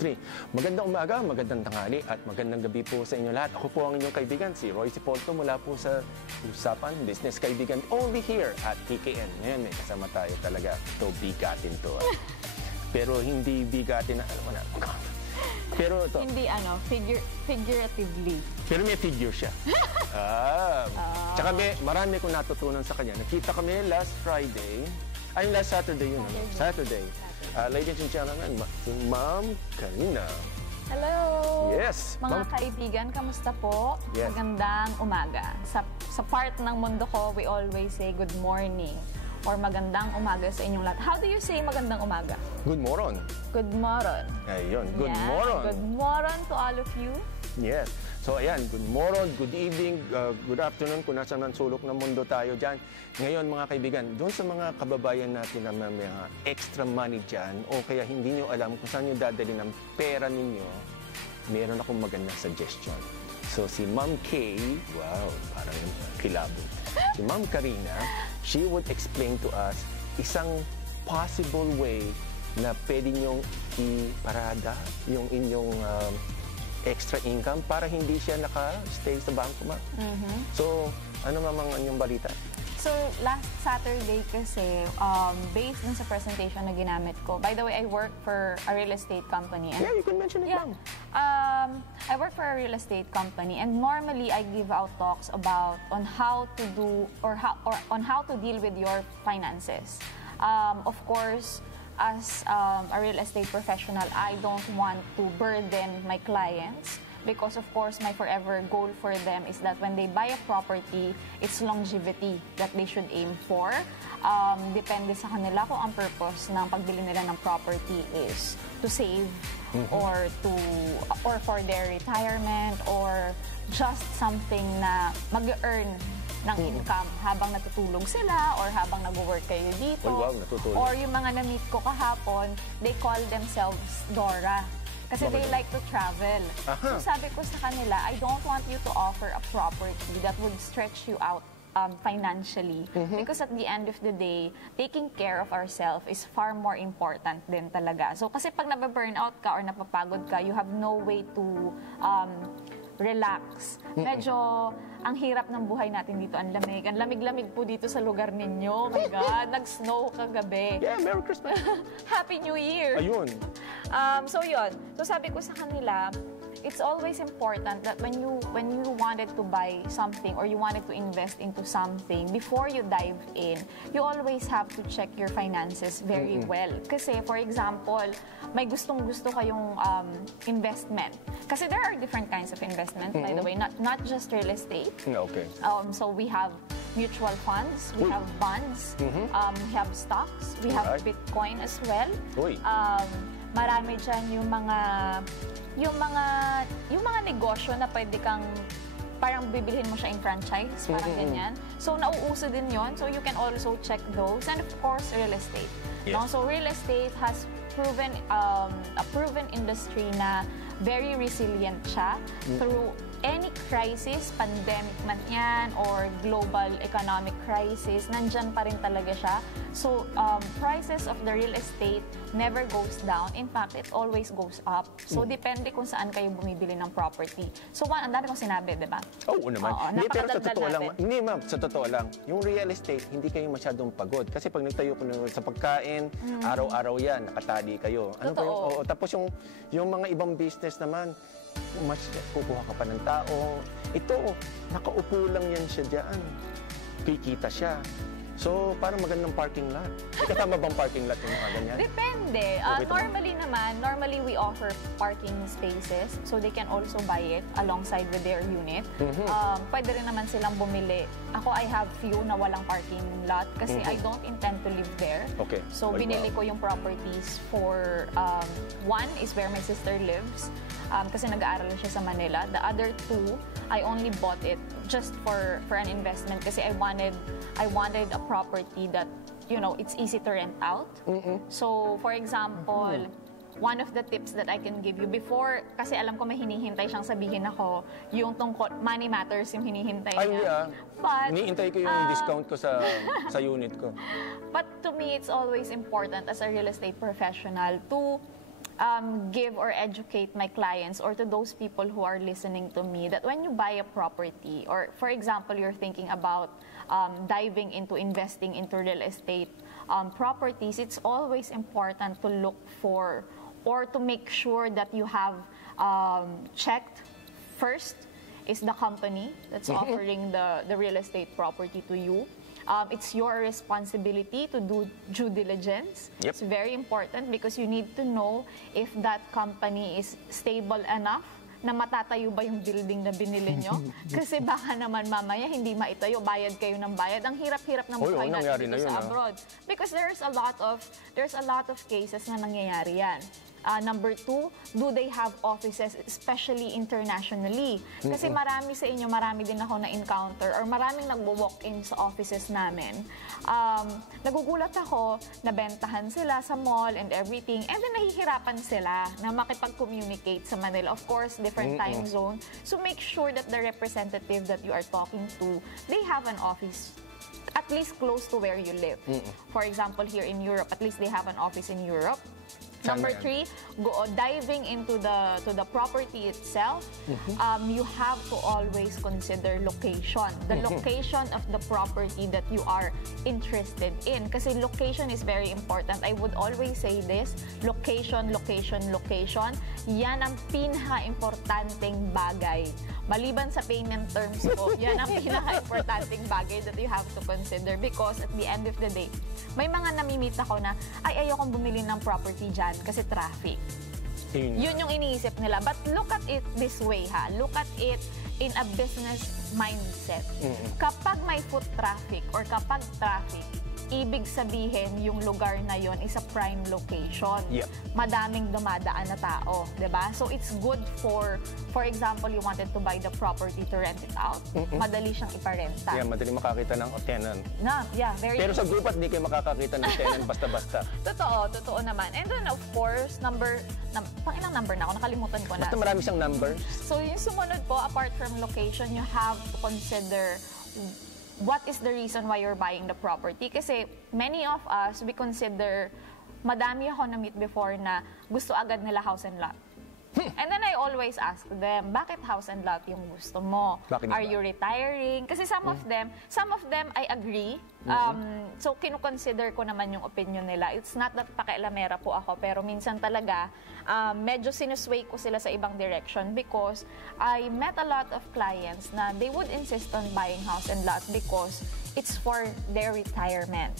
3. Magandang umaga, magandang tanghali at magandang gabi po sa inyo lahat. Ako po ang inyong kaibigan, si Roy Sipolto mula po sa Usapan Business Kaibigan only here at TKN. Ngayon may kasama tayo talaga. Ito, bigatin to. Pero hindi bigatin na, alam mo na. Pero ito. Hindi figuratively. Pero may figure siya. Tsaka marami kong natutunan sa kanya. Nakita kami last Friday. Ay, last Saturday yun. Saturday. Ladies and gentlemen, si Ma'am Karina. Hello! Yes! Mga kaibigan, kamusta po? Yes. Magandang umaga. Sa part ng mundo ko, we always say good morning or magandang umaga sa inyong lahat. How do you say magandang umaga? Good morning. Good morning. Ayun, good morning. Good morning to all of you. Yes. So ayan, good morning, good evening, good afternoon kung nasa man sulok ng mundo tayo dyan. Ngayon mga kaibigan, doon sa mga kababayan natin na may mga extra money dyan o kaya hindi nyo alam kung saan nyo dadali ng pera ninyo, meron akong magandang suggestion. So si Ma'am Kay, wow, parang kilabot. Si Ma'am Karina, she would explain to us isang possible way na pwede nyong iparada yung inyong extra income para hindi siya naka-stay sa bangko, ma'am. So, ano mamang inyong balita? So, last Saturday kasi, based dun sa presentation na ginamit ko, by the way, I work for a real estate company. And, yeah, you can mention it, ma'am. I work for a real estate company, and normally I give out talks about on how to do or on how to deal with your finances. Of course, as a real estate professional, I don't want to burden my clients because, of course, my forever goal for them is that when they buy a property, it's longevity that they should aim for. Depende sa kanila kung ang purpose ng pagbili nila ng property is to save or for their retirement or just something na mag-earn ng income habang natutulog sila or habang nag-work kayo dito. Oh, wow, natutulog. Or yung mga na-meet ko kahapon, they call themselves Dora. Kasi they like to travel. So sabi ko sa kanila, I don't want you to offer a property that would stretch you out financially. Because at the end of the day, taking care of ourselves is far more important din talaga. So kasi pag nababurnout ka or napapagod ka, you have no way to relax. Medyo ang hirap ng buhay natin dito, ang lamig. Ang lamig-lamig po dito sa lugar ninyo. Oh my God, nag-snow kagabi. Yeah, Merry Christmas. Happy New Year. Ayun. So yun. So sabi ko sa kanila, it's always important that when you wanted to buy something or you wanted to invest into something, before you dive in, you always have to check your finances very well. Kasi for example, may gustong-gusto kayong investment. Kasi there are different kinds of investment, by the way, not just real estate. Okay. So we have mutual funds, we have bonds, we have stocks, we have Bitcoin as well. Marami dyan yung mga negosyo na pwede kang parang bibilhin mo siya in franchise, parang ganyan. So, nauuso din yon. So, you can also check those. And of course, real estate. Yes. No? So, real estate has proven a proven industry na very resilient siya through any crisis, pandemic man yan, or global economic crisis, nandyan pa rin talaga siya. So, prices of the real estate never goes down. In fact, it always goes up. So, depende kung saan kayo bumibili ng property. So, ang dami kong sinabi, di ba? Oo naman. Hindi, pero sa totoo lang, natin. hindi ma'am, sa totoo lang, yung real estate, hindi kayo masyadong pagod. Kasi pag nagtayo ko sa pagkain, araw-araw yan, nakatali kayo. Ano ba yung, tapos yung mga ibang business naman, mas kukuha ka pa ng tao. Ito, nakaupo lang yan siya dyan. Kikita siya. So, parang magandang parking lot. Kasama bang parking lot yung mga ganyan? Depende. Normally we offer parking spaces so they can also buy it alongside with their unit. Pwede rin naman silang bumili. Ako, I have few na walang parking lot kasi I don't intend to live there. Okay. So, binili ko yung properties for, one is where my sister lives. Kasi nag-aaral siya sa Manila. The other two, I only bought it just for an investment kasi I wanted a property that, you know, it's easy to rent out. So, for example, one of the tips that I can give you before, kasi alam ko may hinihintay siyang sabihin ako, yung tungkol, money matters yung hinihintay niya. But, hinihintay ko yung discount ko sa unit ko. But to me, it's always important as a real estate professional to give or educate my clients or to those people who are listening to me that when you buy a property, or for example, you're thinking about diving into investing into real estate properties, it's always important to look for or to make sure that you have checked first is the company that's offering the real estate property to you. It's your responsibility to do due diligence. Yep. It's very important because you need to know if that company is stable enough na matatayo ba yung building na binili nyo. Kasi baka naman mamaya hindi maitayo, bayad kayo ng bayad. Ang hirap-hirap ng buhay natin dito sa abroad. Because there's a lot of cases na nangyayari yan. Number 2, do they have offices, especially internationally? Kasi marami sa inyo, marami din ako na-encounter or maraming nagwo-walk-in sa offices namin. Nagugulat ako, nabentahan sila sa mall and everything, and then nahihirapan sila na makipag-communicate sa Manila. Of course, different time zone. So make sure that the representative that you are talking to, they have an office at least close to where you live. For example, here in Europe, at least they have an office in Europe. Number 3, diving into the property itself, you have to always consider location. The location of the property that you are interested in. Kasi location is very important. I would always say this, location, location, location. Yan ang pinaka-importanteng bagay. Maliban sa payment terms ko, yan ang pinaka-importanting bagay that you have to consider because at the end of the day, may mga namimit ako na, ay ayokong bumili ng property dyan kasi traffic. Yun yung iniisip nila. But look at it this way, ha? Look at it in a business mindset. Kapag may foot traffic or kapag traffic, ibig sabihin yung lugar na yon is a prime location. Madaming dumadaan na tao, 'di ba? So it's good for example, you wanted to buy the property to rent it out. Madali siyang iparenta. Yeah, madali makakita ng tenant. Very Pero sa group hindi kayo makakakita ng tenant basta-basta. Totoo naman. And then of course, pangilang number na ako, nakalimutan ko na. Basta marami siyang number. So yung sumunod po, apart from location, you have to consider what is the reason why you're buying the property. Kasi many of us, we consider, madami ako na-meet before na gusto agad nila house and lot. And then I always ask them, bakit house and lot yung gusto mo? Are you retiring? Kasi some of them I agree. So kinukonsider ko naman yung opinion nila. It's not that pakialamera po ako, pero minsan talaga medyo sinusway ko sila sa ibang direction because I met a lot of clients na they would insist on buying house and lot because it's for their retirement.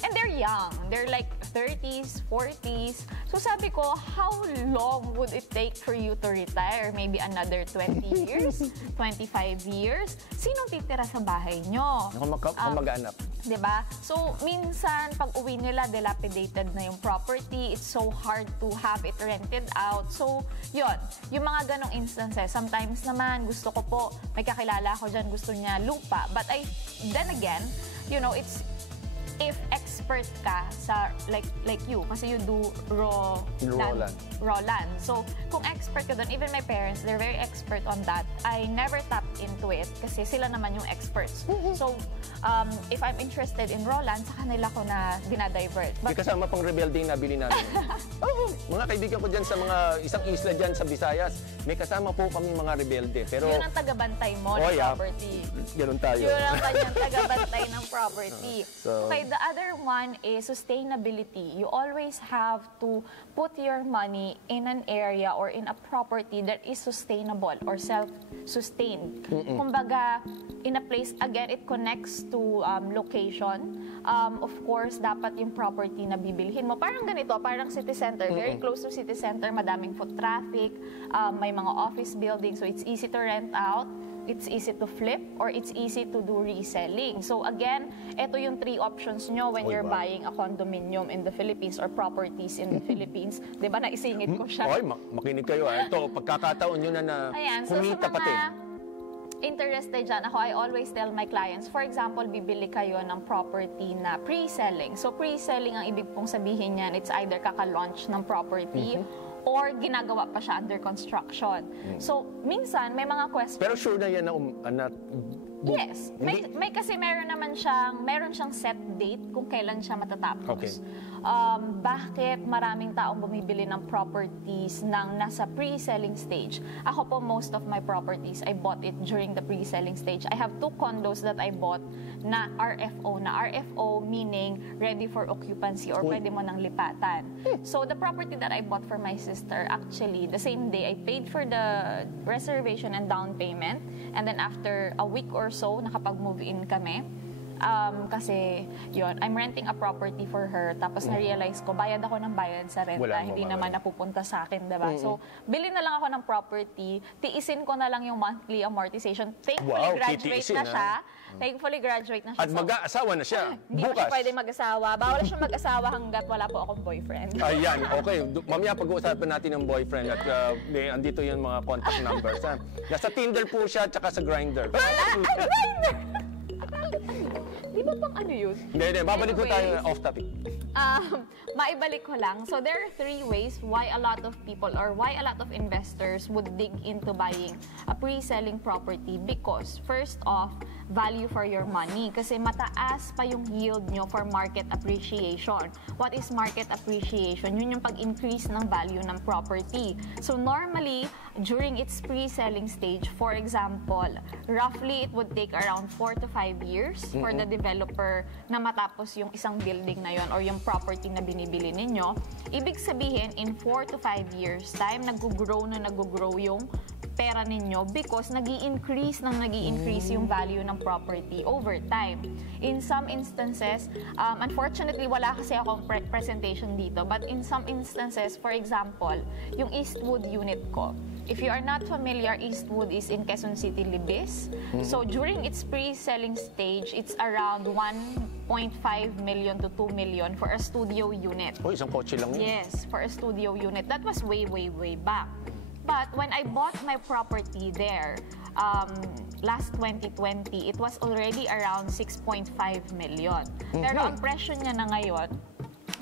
And they're young. They're like 30s, 40s. So sabi ko, how long would it take for you to retire? Maybe another 20 years? 25 years? Sinong titira sa bahay nyo? Mag-anak. Diba? So, minsan, pag uwi nila, dilapidated na yung property. It's so hard to have it rented out. So, yun. Yung mga ganong instances, sometimes naman, gusto ko po, may kakilala ako dyan, gusto niya lupa. But then again, you know, it's if expert ka sa like you kasi you do raw land. So kung expert ka doon, even my parents, they're very expert on that. I never tapped into it kasi sila naman yung experts. So if I'm interested in raw land, sa kanila ko na dinadivert. May kasama pang rebelde yung nabili namin. Mga kaibigan ko dyan sa mga isang isla dyan sa Visayas, may kasama po kami mga rebelde. Pero yun ang tagabantay mo ng property. Ganun tayo. Yun ang kanyang tagabantay ng property. Okay, the other one is sustainability. You always have to put your money in an area or in a property that is sustainable or self-sustained. Kumbaga, in a place, again, it connects to location. Of course, dapat yung property na bibilhin mo. Parang ganito, parang city center. Very close to city center, madaming foot traffic, may mga office buildings, so it's easy to rent out. It's easy to flip or it's easy to do reselling. So again, ito yung 3 options nyo when you're buying a condominium in the Philippines or properties in the Philippines. Diba, naisingit ko siya. Oy, makinig kayo. Ito, pagkakataon nyo na ayan, humita pati. Interested dyan, ako, I always tell my clients, for example, bibili kayo ng property na pre-selling. So pre-selling, ang ibig pong sabihin niyan, it's either kaka-launch ng property or ginagawa pa siya under construction. So, minsan, may mga questions. Pero sure na yan na Yes. May kasi meron siyang set date kung kailan siya matatapos. Okay. Bakit maraming taong bumibili ng properties nang nasa pre-selling stage? Ako po, most of my properties, I bought it during the pre-selling stage. I have 2 condos that I bought na RFO. Na RFO meaning ready for occupancy or pwede mo nang lipatan. So the property that I bought for my sister, actually, the same day, I paid for the reservation and down payment. And then after a week or so, nakapag-move in kami. Kasi yun, I'm renting a property for her, tapos na-realize ko, bayad ako ng bayad sa renta, hindi naman napupunta sa akin, diba? So, bili na lang ako ng property, tiisin ko na lang yung monthly amortization. Thankfully, graduate na siya. Thankfully, graduate na siya. At mag-aasawa na siya. Hindi pa siya pwede mag-asawa. Bawal siya mag-asawa hanggat wala po akong boyfriend. Ayan, okay. Mamaya pag-uusapan natin ng boyfriend at andito yung mga contact numbers. Ha? Nasa Tinder po siya, tsaka sa Grindr. Grindr! Di ba pang ano yun? Hindi. Babalik ko tayo off topic. Maibalik ko lang. So there are 3 ways why a lot of people or why a lot of investors would dig into buying a pre-selling property, because first off, value for your money. Kasi mataas pa yung yield nyo for market appreciation. What is market appreciation? Yun yung pag-increase ng value ng property. So normally, during its pre-selling stage, for example, roughly it would take around 4 to 5 years for the developer na matapos yung isang building na yon or yung property na binibili ninyo. Ibig sabihin, in 4 to 5 years time, nag-grow yung pera ninyo because nag-i-increase yung value ng property over time. In some instances, unfortunately, wala kasi akong presentation dito, but in some instances, for example, yung Eastwood unit ko, if you are not familiar, Eastwood is in Quezon City, Libis. So during its pre-selling stage, it's around 1.5 million to 2 million for a studio unit. Oh, isang kotse lang yun. Yes, for a studio unit. That was way back. But when I bought my property there, last 2020, it was already around 6.5 million. Pero ang presyo niya na ngayon,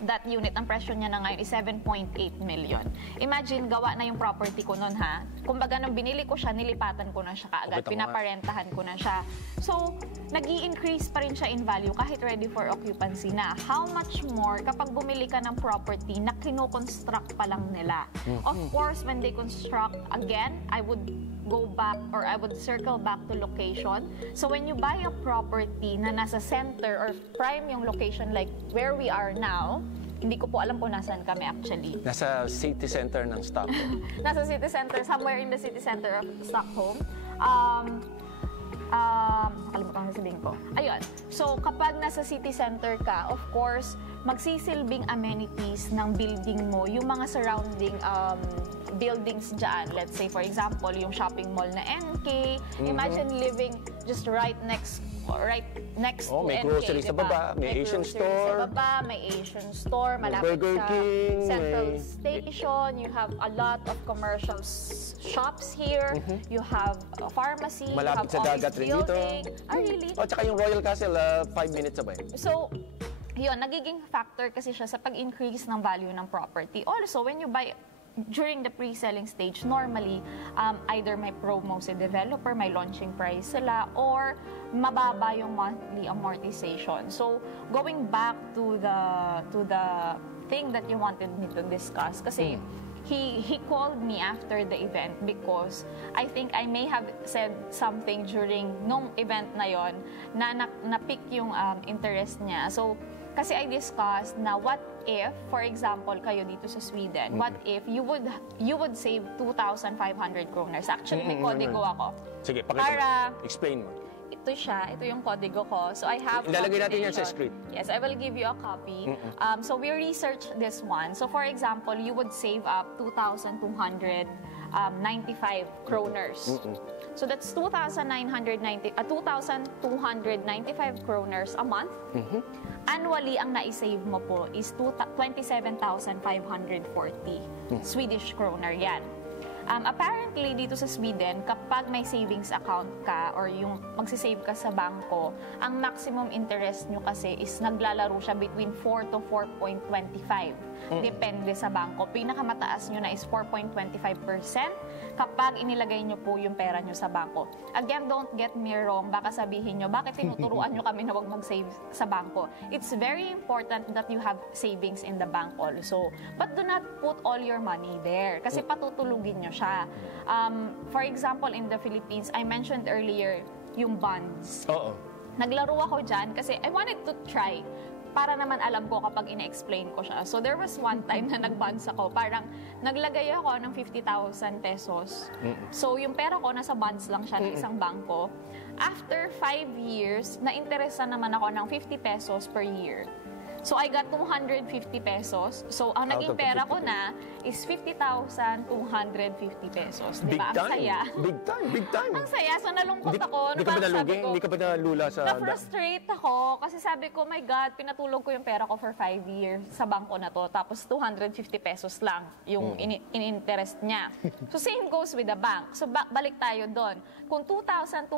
that unit, ang presyo niya na ngayon is 7.8 million. Imagine, gawa na yung property ko nun, ha? Kumbaga, nung binili ko siya, nilipatan ko na siya kaagad, pinaparentahan ko na siya. So, nag-i-increase pa rin siya in value kahit ready for occupancy na. How much more kapag bumili ka ng property na kino-construct pa lang nila? Of course, when they construct, again, I would go back or I would circle back to location. So, when you buy a property na nasa center or prime yung location like where we are now, hindi ko po alam kung nasaan kami actually. Nasa city center ng Stockholm. Nasa city center, somewhere in the city center of Stockholm. Nakalimutan ko sabihin ko. Ayun. So, kapag nasa city center ka, of course, magsisilbing amenities ng building mo, yung mga surrounding buildings dyan. Let's say, for example, yung shopping mall na NK. Imagine living just right next to may NK, grocery diba? sa baba, may Asian store. Sa baba, may Asian store, malapit Burger sa King, Central Station. You have a lot of commercial shops here. You have a pharmacy. Malapit you have sa dagat rin dito. Really? O, tsaka yung Royal Castle, 5 minutes away. So, yun, nagiging factor kasi siya sa pag-increase ng value ng property. Also, when you buy during the pre-selling stage, normally, either may promo sa developer, may launching price sila, or mababa yung monthly amortization. So, going back to the thing that you wanted me to discuss, kasi he called me after the event because I think I may have said something during nung event na yon na na-pick yung interest niya. So, kasi I discussed na what if, for example, kayo dito sa Sweden, what if you would save 2,500 kroners? Actually, may kodigo ako. Sige, pakita mo. Explain mo. Ito siya, ito yung kodigo ko. So I have Ilalagay natin yan sa script. Yes, I will give you a copy. So we researched this one. So for example, you would save up 2,295 kroners. So that's 2,295 kroners a month. Annually, ang na-save mo po is 27,540 Swedish kroner yan. Apparently, dito sa Sweden, kapag may savings account ka or yung magsisave ka sa bangko, ang maximum interest nyo kasi is naglalaro siya between 4 to 4.25. Depende sa bangko. Pinakamataas nyo na is 4.25% kapag inilagay nyo po yung pera nyo sa bangko. Again, don't get me wrong. Baka sabihin nyo, bakit tinuturuan nyo kami na huwag mag-save sa bangko? It's very important that you have savings in the bank also. But do not put all your money there kasi patutulugin nyo siya. For example, in the Philippines, I mentioned earlier yung bonds. Oo. Naglaro ako dyan kasi I wanted to try para naman alam ko kapag ina-explain ko siya. So there was one time na nag-bonds ako. Parang naglagay ako ng 50,000 pesos. So yung pera ko nasa bonds lang siya ng isang bangko. After 5 years, na-interesa naman ako ng 50 pesos per year. So I got 250 pesos. So ang naging pera ko na is 50,250 pesos. Di ba? Ang saya. Big time, big time. Ang saya. So nalungkot ako. Hindi ka ba nalugi? Hindi ka ba nalula sa... Na-frustrate ako kasi sabi ko, my God, pinatulog ko yung pera ko for 5 years sa bangko na to. Tapos 250 pesos lang yung in-interest niya. So same goes with the bank. So balik tayo doon. Kung 2,295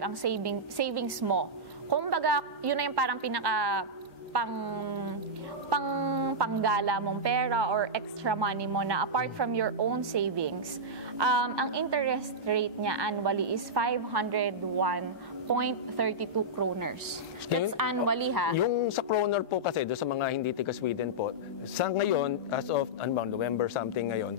ang savings mo, kumbaga, yun na yung parang panggala mong pera or extra money mo na apart from your own savings, ang interest rate niya annually is 501.32 kroners. That's annually, ha? Yung sa kroner po kasi, doon sa mga hindi taga Sweden po, sa ngayon, as of November something ngayon,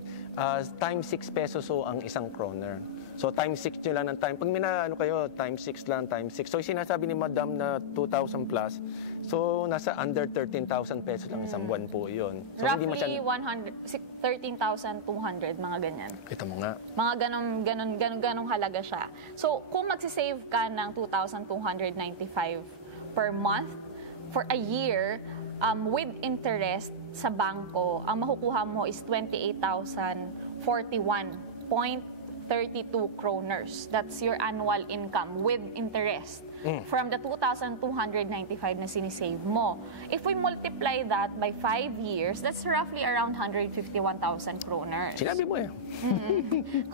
times 6 pesos so ang isang kroner. So times 6 nyo lang ng time. Pag kayo, times 6 lang, times 6. So sinasabi ni Madam na 2,000 plus. So nasa under 13,000 pesos lang isang buwan po yun. So, roughly 13,200, mga ganyan. Kita mo nga. Mga ganong halaga siya. So kung magsisave ka ng 2,295 per month for a year, with interest sa bangko, ang makukuha mo is 28,041.32 kroners. That's your annual income with interest from the 2,295 na sinisave mo. If we multiply that by 5 years, that's roughly around 151,000 kroners. Sinabi mo eh.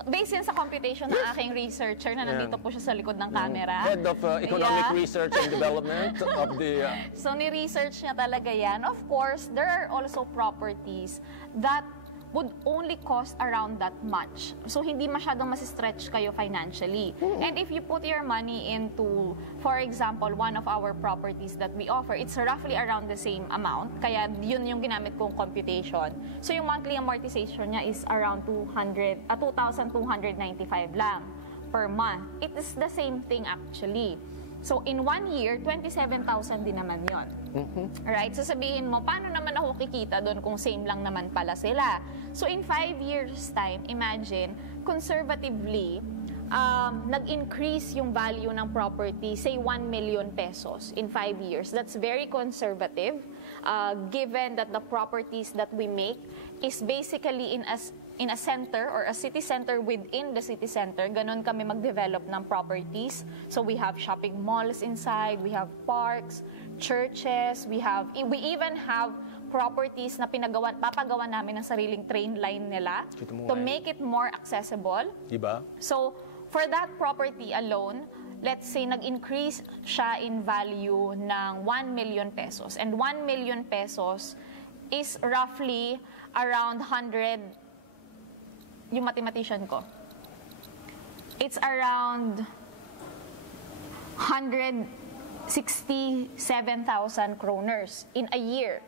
Based sa computation ng aking researcher na nandito po siya sa likod ng camera. Head of Economic Research and Development of the... So, ni-research niya talaga yan. Of course, there are also properties that would only cost around that much. So, hindi masyadong masistretch kayo financially. And if you put your money into, for example, one of our properties that we offer, it's roughly around the same amount. Kaya yun yung ginamit kong computation. So, yung monthly amortization niya is around 2,295 lang per month. It is the same thing actually. So, in 1 year, 27,000 din naman yon. Right? So, sabihin mo, paano naman ako kikita doon kung same lang naman pala sila? So, in 5 years' time, imagine, conservatively, nag-increase yung value ng property, say 1 million pesos in 5 years. That's very conservative, given that the properties that we make is basically in a center or a city center within the city center. Ganon kami mag-develop ng properties. So we have shopping malls inside, we have parks, churches, we even have properties na papagawa namin ng sariling train line nila to make it more accessible. Diba? So for that property alone, let's say nag-increase siya in value ng 1 million pesos. And 1 million pesos is roughly around 100, yung mathematician ko, it's around 167,000 kroners in a year.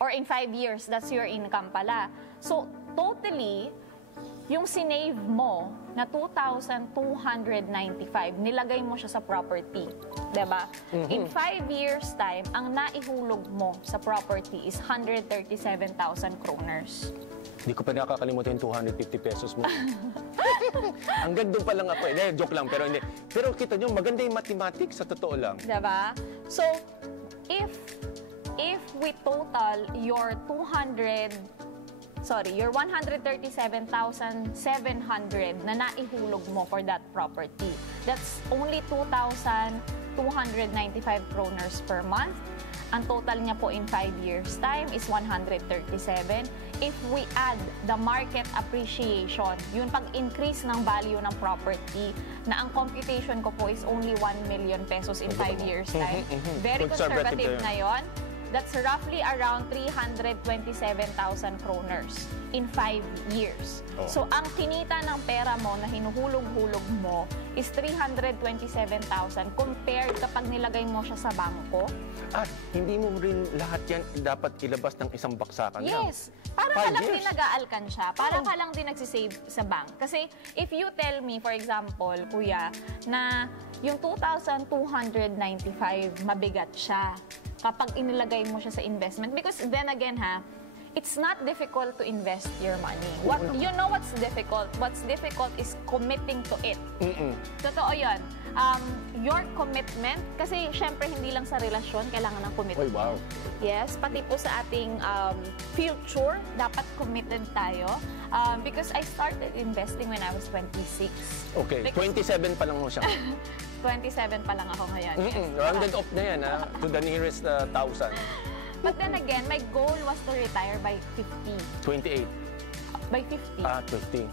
Or in 5 years, that's your income pala. So, totally, yung sinave mo na 2,295, nilagay mo siya sa property. Diba? In 5 years' time, ang naihulog mo sa property is 137,000 kroners. Hindi ko pa nakakalimutan yung 250 pesos mo. Hanggang doon pa lang ako. Joke lang, pero hindi. Pero kita nyo, maganda yung mathematics sa totoo lang. Diba? So, if we total your 137,700 na naihulog mo for that property, that's only 2,295 kroners per month. Ang total niya po in 5 years' time is 137. If we add the market appreciation, yung pag-increase ng value ng property, na ang computation ko po is only 1 million pesos in 5 years' time. Very conservative na yon. That's roughly around 327,000 kroners in 5 years. Oh. So, ang kinita ng pera mo na hinuhulog-hulog mo is 327,000 compared kapag nilagay mo siya sa bangko. At hindi mo rin lahat yan dapat ilabas ng isang baksakan lang. Yes. Para 5 ka lang years. din nag-aalkansya. Para ka lang din nagsisave sa bank. Kasi if you tell me, for example, kuya, na yung 2,295 mabigat siya kapag inilagay mo siya sa investment. Because then again it's not difficult to invest your money. You know what's difficult? What's difficult is committing to it. Totoo yun. Your commitment, kasi syempre hindi lang sa relasyon, kailangan ng commitment. Oy, wow. Yes, pati po sa ating future, dapat committed tayo. Because I started investing when I was 26. Okay, Because 27 pa lang mo siya. 27 pa lang ako ngayon. Yes. Rounded off na yan, to the nearest 1,000. But then again, my goal was to retire by 50. 28. By 50. 50.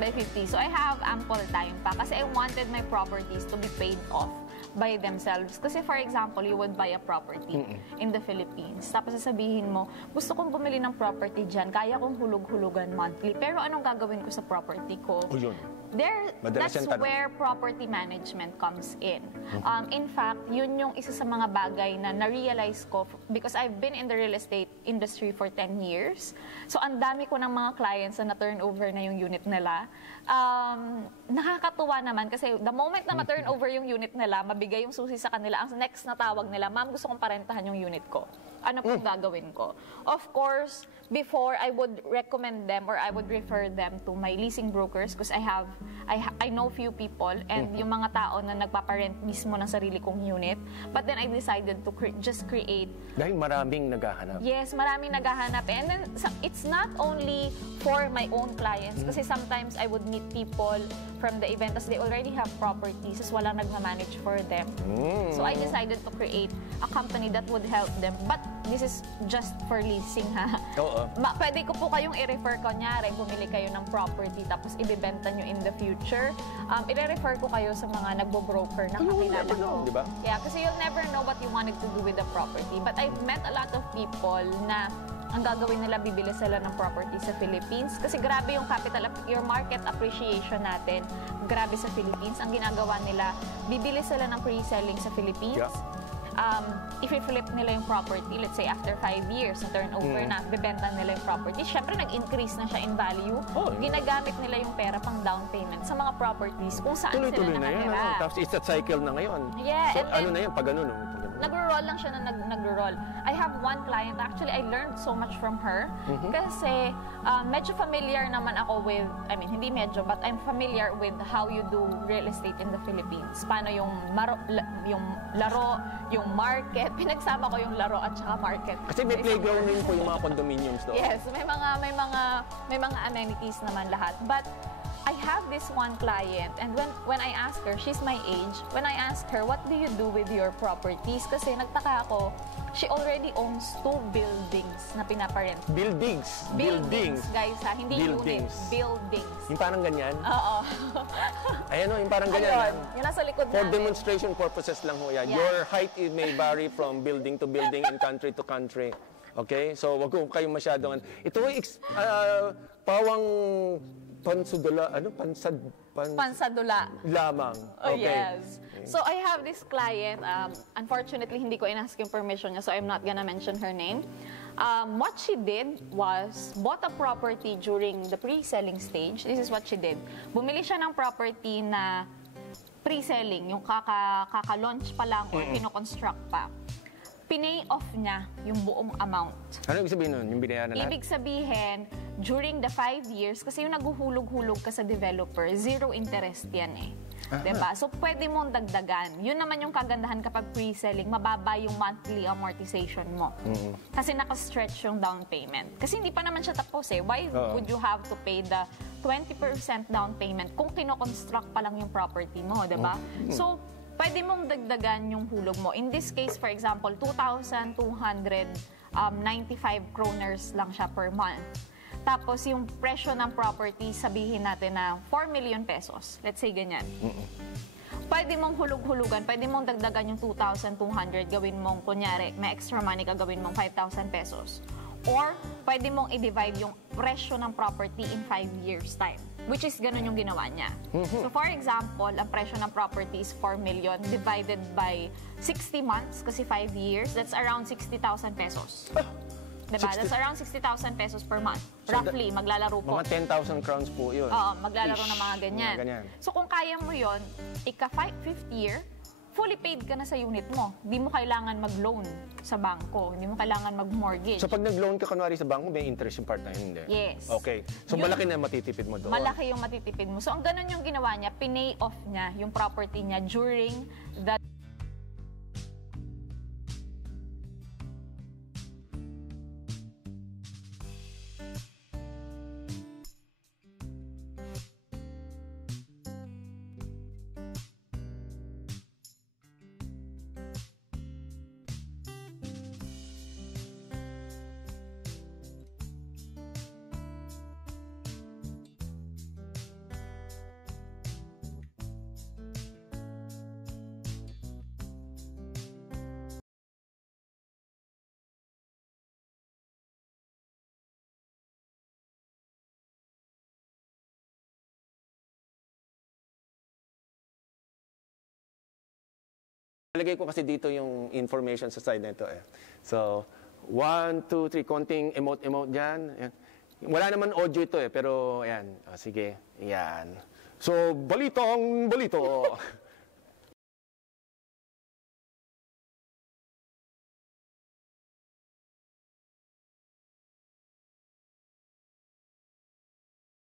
By 50. So I have ample time pa kasi I wanted my properties to be paid off by themselves. Kasi for example, you would buy a property in the Philippines. Tapos sasabihin mo, gusto kong bumili ng property dyan, kaya kong hulug-hulugan monthly. Pero anong gagawin ko sa property ko? O yun. That's where property management comes in. In fact, yun yung isa sa mga bagay na na-realize ko because I've been in the real estate industry for 10 years. So, ang dami ko ng mga clients na na-turnover na yung unit nila. Nakakatuwa naman kasi the moment na ma-turnover yung unit nila, mabigay yung susi sa kanila, ang next na tawag nila, ma'am, gusto kong parentahan yung unit ko. Ano pong gagawin ko? Of course, before I would recommend them or I would refer them to my leasing brokers because I know few people and yung mga tao na nagpaparent mismo ng sarili kong unit. But then I decided to just create. Dahil maraming naghahanap. Yes, maraming naghahanap. And then it's not only for my own clients kasi sometimes I would meet people from the event as they already have properties as walang nagmamanage for them. So I decided to create a company that would help them. But this is just for leasing Oo. Pwede ko po kayong i-refer, kunyari, bumili kayo ng property tapos ibibenta nyo in the future. I-refer ko kayo sa mga nagbo-broker na kakilala ko. Diba? Yeah, kasi you'll never know what you wanted to do with the property. But I've met a lot of people na ang gagawin nila, bibili sila ng property sa Philippines. Kasi grabe yung your market appreciation natin. Grabe sa Philippines. Ang ginagawa nila, bibili sila ng pre-selling sa Philippines. Yeah. If-flip nila yung property, let's say after 5 years, na turnover na, bibenta nila yung property, syempre nag-increase na siya in value. Ginagamit nila yung pera pang down payment sa mga properties kung saan Tuloy-tuloy sila na yan. nakatira. Tapos it's that cycle na ngayon. Yeah, So, and then, ano na yan? Pag ganun. nagro-roll lang siya na nagro-roll. I have one client, actually, I learned so much from her kasi medyo familiar naman ako with, hindi medyo, but I'm familiar with how you do real estate in the Philippines. Paano yung laro, yung market. Pinagsama ko yung laro at saka market. Kasi may playground din po yung mga condominiums doon. Yes, may mga amenities naman lahat. But I have this one client and when I ask her, she's my age, when I ask her, what do you do with your properties? Kasi nagtaka ako, she already owns 2 buildings na pinaparent. Buildings, guys hindi Buildings. units, buildings. Yung parang ganyan. Oo. Ayan o, yung parang ganyan. Ayun, yung nasa likod For namin. demonstration purposes lang ho yan. Yeah. Your height may vary from building to building and country to country. Okay? So, wag ko kayong masyadong... Ito ay pawang pansudula, Pansadula. lamang. Oh, Okay. yes. So, I have this client. Unfortunately, hindi ko inask yung permission niya, so I'm not gonna mention her name. What she did was, bought a property during the pre-selling stage. This is what she did. Bumili siya ng property na pre-selling, yung kaka-launch pa lang or kino-construct pa. Pinay off niya yung buong amount. Ano ibig sabihin nun? Yung binayaran na lahat? Ibig sabihin, during the 5 years, kasi yung naguhulog-hulog ka sa developer, 0 interest yan eh. Diba? So, pwede mong dagdagan. Yun naman yung kagandahan kapag pre-selling, mababa yung monthly amortization mo. Kasi naka-stretch yung down payment. Kasi hindi pa naman siya tapos eh. Why would you have to pay the 20% down payment kung kino-construct pa lang yung property mo, diba? So, pwede mong dagdagan yung hulog mo. In this case, for example, 2,295 kroners lang siya per month. Tapos yung presyo ng property, sabihin natin na 4 million pesos. Let's say ganyan. pwede mong hulug-hulugan, pwede mong dagdagan yung 2,200, gawin mong, kunyari, may extra money ka, gawin mong 5,000 pesos. Or, pwede mong i-divide yung presyo ng property in 5 years' time. Which is ganun yung ginawa niya. So, for example, ang presyo ng property is 4 million divided by 60 months, kasi 5 years, that's around 60,000 pesos. Diba? 60. That's around 60,000 pesos per month. So, Roughly, maglalaro po. Mga 10,000 crowns po yun. Oo, maglalaro Ish. ng mga ganyan. Mga ganyan. So kung kaya mo yon, ika-5th year, fully paid ka na sa unit mo. Hindi mo kailangan mag-loan sa bangko. Hindi mo kailangan mag-mortgage. So pag nag-loan ka kunwari sa bangko, may interest yung part na yun, hindi? Yes. Okay. So Yun- malaki na matitipid mo doon. Malaki yung matitipid mo. So ang ganun yung ginawa niya, pinay off niya yung property niya during the Lagay ko kasi dito yung information sa side nito eh. So, 1, 2, 3, konting emote-emote dyan. Ayan. Wala naman audio ito eh, pero ayan. Sige, ayan. So, balito.